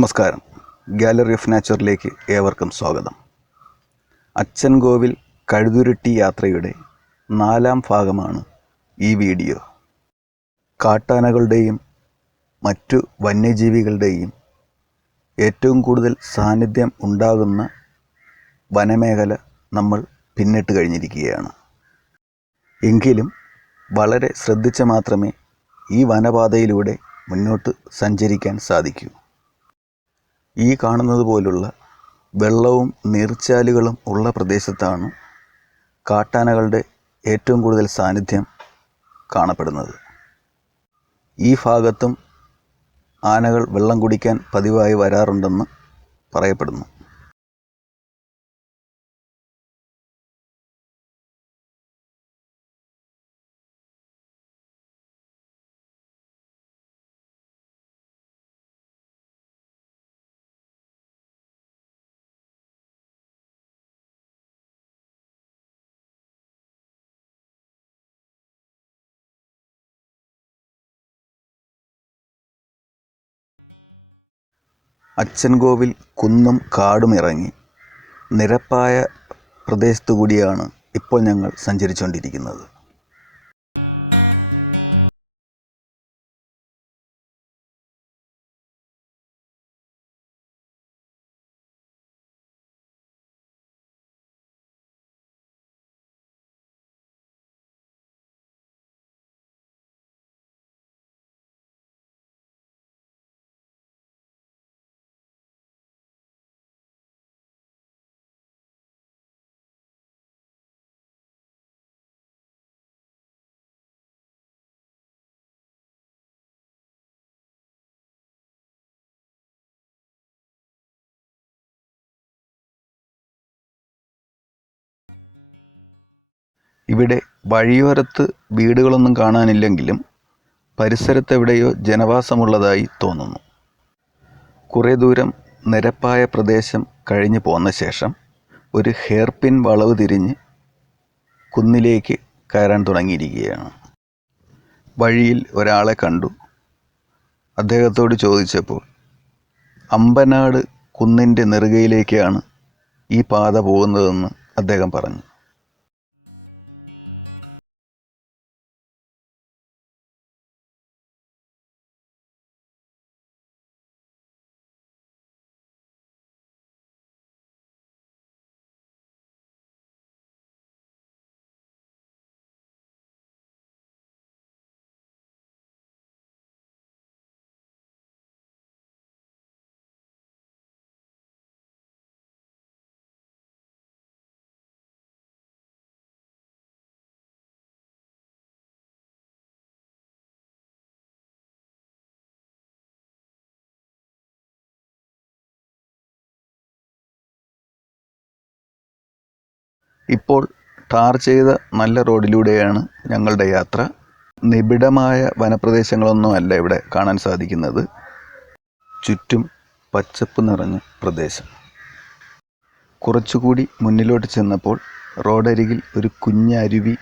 നമസ്കാരം. Gallery of നാച്ചുറിലേക്ക് ഏവർക്കും സ്വാഗതം. അച്ഛൻ കോവിൽ കഴുതുരുട്ടി യാത്രയുടെ നാലാം ഭാഗമാണ് ഈ വീഡിയോ. കാട്ടാനകളുടെയും മറ്റു വന്യജീവികളുടെയും ഏറ്റവും കൂടുതൽ സാന്നിധ്യം ഉണ്ടാകുന്ന വനമേഖല നമ്മൾ പിന്നിട്ട് കഴിഞ്ഞിരിക്കുകയാണ്. എങ്കിലും വളരെ ശ്രദ്ധിച്ച് മാത്രമേ ഈ വനപാതയിലൂടെ മുന്നോട്ട് സഞ്ചരിക്കാൻ സാധിക്കൂ. ഈ കാണുന്നത് പോലുള്ള വെള്ളവും നീർച്ചാലുകളും ഉള്ള പ്രദേശത്താണ് കാട്ടാനകളുടെ ഏറ്റവും കൂടുതൽ സാന്നിധ്യം കാണപ്പെടുന്നത്. ഈ ഭാഗത്തും ആനകൾ വെള്ളം കുടിക്കാൻ പതിവായി വരാറുണ്ടെന്ന് പറയപ്പെടുന്നു. അച്ചൻകോവിൽ കുന്നും കാടും ഇറങ്ങി നിരപ്പായ പ്രദേശത്തു കൂടിയാണ് ഇപ്പോൾ ഞങ്ങൾ സഞ്ചരിച്ചുകൊണ്ടിരിക്കുന്നത്. ഇവിടെ വഴിയോരത്ത് വീടുകളൊന്നും കാണാനില്ലെങ്കിലും പരിസരത്തെവിടെയോ ജനവാസമുള്ളതായി തോന്നുന്നു. കുറേ ദൂരം നിരപ്പായ പ്രദേശം കഴിഞ്ഞു പോന്ന ശേഷം ഒരു ഹെയർപിൻ വളവ് തിരിഞ്ഞ് കുന്നിലേക്ക് കയറാൻ തുടങ്ങിയിരിക്കുകയാണ്. വഴിയിൽ ഒരാളെ കണ്ടു. അദ്ദേഹത്തോട് ചോദിച്ചപ്പോൾ അമ്പനാട് കുന്നിന്റെ നെറുകയിലേക്കാണ് ഈ പാത പോകുന്നതെന്ന് അദ്ദേഹം പറഞ്ഞു. ഇപ്പോൾ ടാർ ചെയ്ത നല്ല റോഡിലൂടെയാണ് ഞങ്ങളുടെ യാത്ര. നിബിഡമായ വനപ്രദേശങ്ങളൊന്നുമല്ല ഇവിടെ കാണാൻ സാധിക്കുന്നത്. ചുറ്റും പച്ചപ്പ് നിറഞ്ഞ പ്രദേശം. കുറച്ചുകൂടി മുന്നിലോട്ട് ചെന്നപ്പോൾ റോഡരികിൽ ഒരു കുഞ്ഞരുവി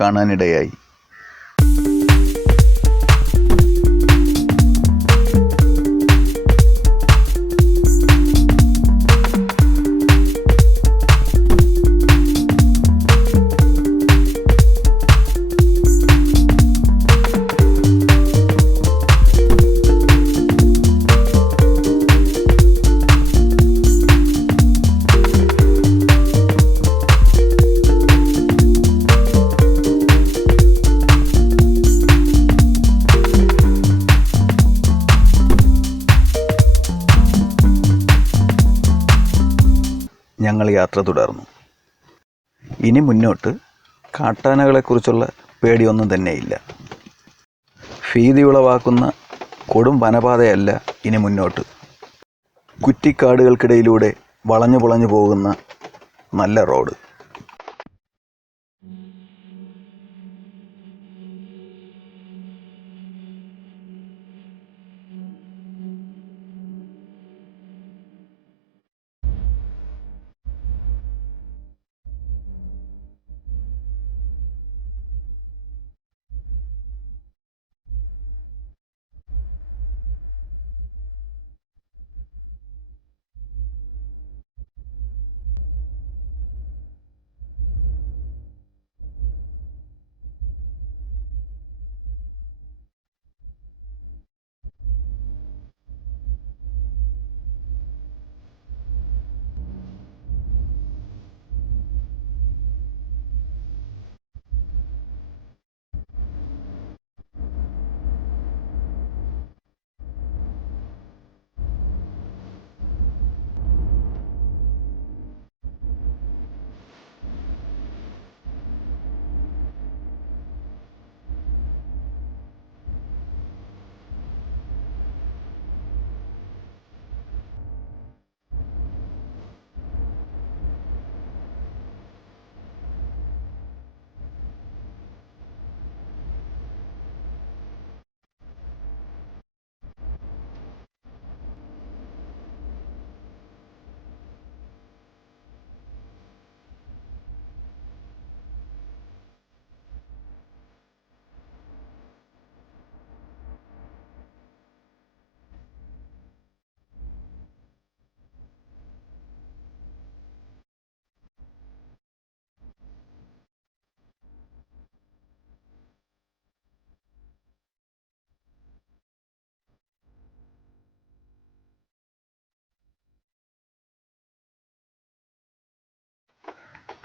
കാണാനിടയായി. ഞങ്ങൾ യാത്ര തുടർന്നു. ഇനി മുന്നോട്ട് കാട്ടാനകളെക്കുറിച്ചുള്ള പേടിയൊന്നും തന്നെയില്ല. ഭീതി ഉളവാക്കുന്ന കൊടും വനപാതയല്ല ഇനി മുന്നോട്ട്. കുറ്റിക്കാടുകൾക്കിടയിലൂടെ വളഞ്ഞു പുളഞ്ഞു പോകുന്ന നല്ല റോഡ്.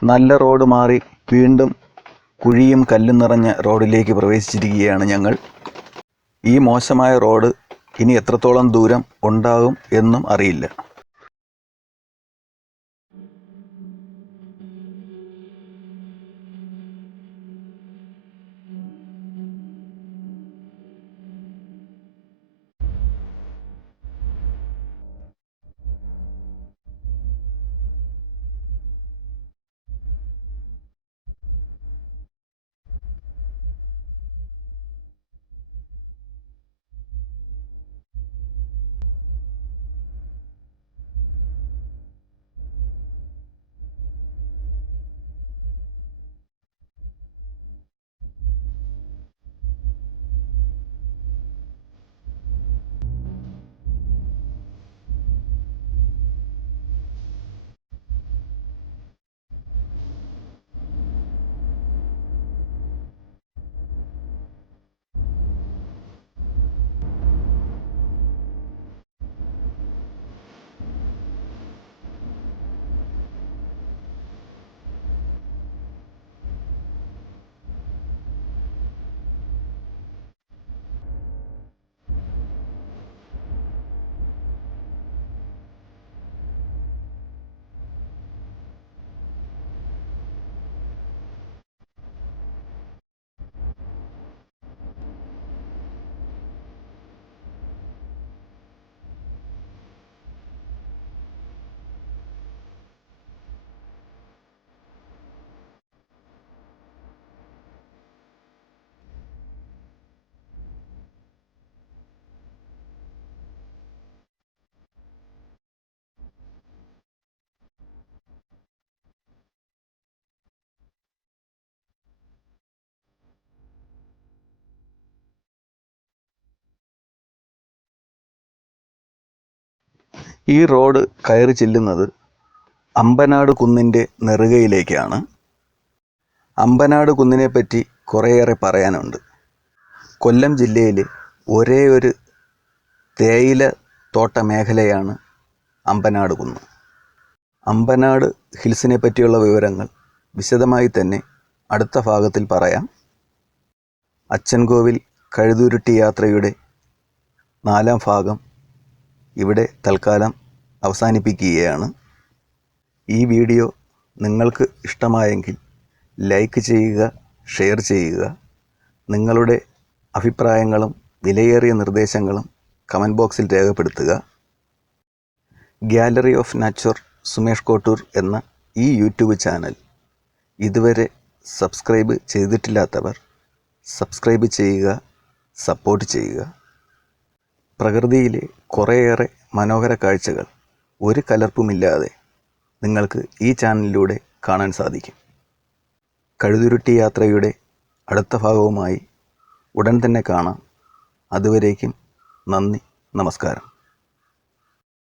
നല്ല റോഡ് മാറി വീണ്ടും കുഴിയും കല്ലും നിറഞ്ഞ റോഡിലേക്ക് പ്രവേശിച്ചിരിക്കുകയാണ് ഞങ്ങൾ. ഈ മോശമായ റോഡ് ഇനി എത്രത്തോളം ദൂരം ഉണ്ടാകും എന്നും അറിയില്ല. ഈ റോഡ് കയറി ചെല്ലുന്നത് അമ്പനാട് കുന്നിന്റെ നെറുകയിലേക്കാണ്. അമ്പനാട് കുന്നിനെ പറ്റി കുറേയേറെ പറയാനുണ്ട്. കൊല്ലം ജില്ലയിൽ ഒരേ ഒരു തേയില തോട്ട മേഖലയാണ് അമ്പനാട് കുന്ന്. അമ്പനാട് ഹിൽസിനെ പറ്റിയുള്ള വിവരങ്ങൾ വിശദമായി തന്നെ അടുത്ത ഭാഗത്തിൽ പറയാം. അച്ചൻകോവിൽ കഴുതുരുട്ടി യാത്രയുടെ നാലാം ഭാഗം ഇവിടെ തൽക്കാലം അവസാനിപ്പിക്കുകയാണ്. ഈ വീഡിയോ നിങ്ങൾക്ക് ഇഷ്ടമായെങ്കിൽ ലൈക്ക് ചെയ്യുക ഷെയർ ചെയ്യുക. നിങ്ങളുടെ അഭിപ്രായങ്ങളും വിലയേറിയ നിർദ്ദേശങ്ങളും കമന്റ് ബോക്സിൽ രേഖപ്പെടുത്തുക. Gallery of nature Sumesh Kottoor എന്ന ഈ യൂട്യൂബ് ചാനൽ ഇതുവരെ സബ്സ്ക്രൈബ് ചെയ്തിട്ടില്ലാത്തവർ സബ്സ്ക്രൈബ് ചെയ്യുക സപ്പോർട്ട് ചെയ്യുക. പ്രകൃതിയിലെ കുറേയേറെ മനോഹര കാഴ്ചകൾ ഒരു കലർപ്പുമില്ലാതെ നിങ്ങൾക്ക് ഈ ചാനലിലൂടെ കാണാൻ സാധിക്കും. കഴുതുരുട്ടി യാത്രയുടെ അടുത്ത ഭാഗവുമായി ഉടൻ തന്നെ കാണാം. അതുവരേക്കും നന്ദി നമസ്കാരം.